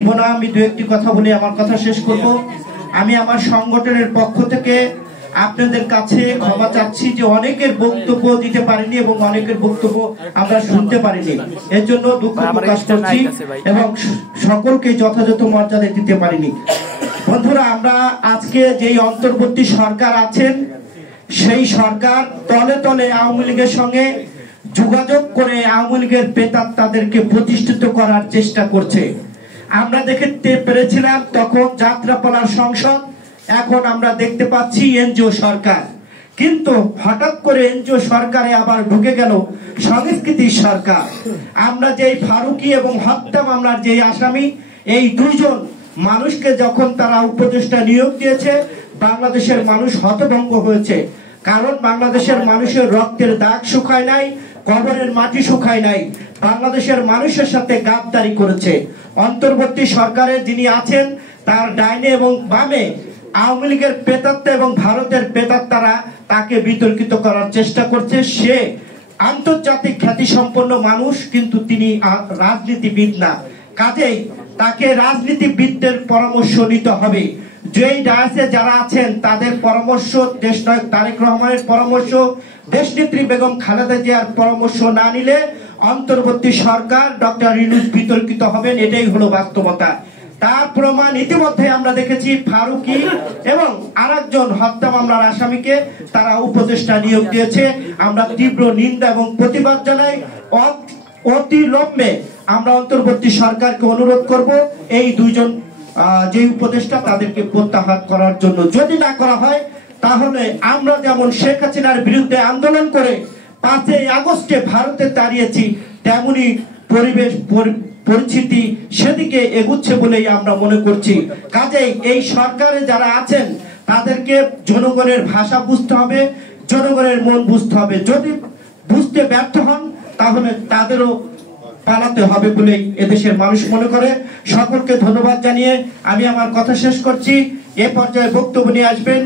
আমি দু একটি কথা বলে আমার কথা শেষ করব। আমি আমার সংগঠনের পক্ষ থেকে আপনাদের কাছে ক্ষমা চাচ্ছি যে অনেকের বক্তব্য দিতে পারিনি এবং অনেকের বক্তব্য আমরা শুনতে পারিনি, এর জন্য দুঃখ প্রকাশ করছি এবং সকলকে যথাযথ মর্যাদা দিতে পারিনি। বন্ধুরা, আমরা আজকে যেই অন্তর্বর্তী সরকার আছেন সেই সরকার তলে তলে আওয়ামী লীগের সঙ্গে যোগাযোগ করে আওয়ামী লীগের প্রেতাত্মাদেরকে প্রতিষ্ঠিত করার চেষ্টা করছে। আমরা দেখতে পেরেছিলাম তখন যাত্রাপালার সংসদ, এখন আমরা দেখতে পাচ্ছি এনজিও সরকার। কিন্তু হঠাৎ করে এনজিও সরকারে আবার ঢুকে গেল সংস্কৃতির সরকার। আমরা যেই ফারুকি এবং হত্যা মামলার যে আসামি, এই দুইজন মানুষকে যখন তারা উপদেষ্টা নিয়োগ দিয়েছে, বাংলাদেশের মানুষ হতভম্ব হয়েছে। কারণ বাংলাদেশের মানুষের রক্তের দাগ শুকায় নাই, কবরের মাটি শুকায় নাই। বাংলাদেশের মানুষের সাথে গাদ্দারি করেছে। অন্তর্বর্তী সরকারের যিনি আছেন তার ডাইনে এবং বামে আওয়ামী লীগের প্রেতাত্মা এবং ভারতের প্রেতাত্মারা তাকে বিতর্কিত করার চেষ্টা করছে। সে আন্তর্জাতিক খ্যাতিসম্পন্ন মানুষ, কিন্তু তিনি রাজনীতিবিদ না। কাজেই তাকে রাজনীতিবিদদের পরামর্শ নিতে হবে। যেই ডায়াসে যারা আছেন তাদের পরামর্শ, দেশনায়ক তারেক রহমানের পরামর্শ, দেশনেত্রী বেগম খালেদা জিয়ার পরামর্শ না নিলে অন্তর্বর্তী সরকার ডক্টর ইউনূস বিতর্কিত হবেন। এটাই হলো বাস্তবতা। তার প্রমাণ ইতিমধ্যে আমরা দেখেছি। ফারুকি এবং আরেকজন হত্যা মামলার আসামিকে তারা উপদেষ্টা নিয়োগ দিয়েছে। আমরা তীব্র নিন্দা এবং প্রতিবাদ জানাই। অতিলম্বে আমরা অন্তর্বর্তী সরকারকে অনুরোধ করব এই দুইজন যে উপদেষ্টা তাদেরকে প্রত্যাহার করার জন্য। যদি না করা হয় তাহলে আমরা যেমন শেখ হাসিনার বিরুদ্ধে আন্দোলন করে 5ই আগস্টে ভারতে দাঁড়িয়েছি, তেমনি পরিবেশ পরিস্থিতি সেদিকে এগুচ্ছে বলেই আমরা মনে করছি। কাজেই এই সরকারে যারা আছেন তাদেরকে জনগণের ভাষা বুঝতে হবে, জনগণের মন বুঝতে হবে। যদি বুঝতে ব্যর্থ হন তাহলে তাদেরও পালাতে হবে বলেই এদেশের মানুষ মনে করে। সকলকে ধন্যবাদ জানিয়ে আমি আমার কথা শেষ করছি। এ পর্যায়ে বক্তব্য নিয়ে আসবেন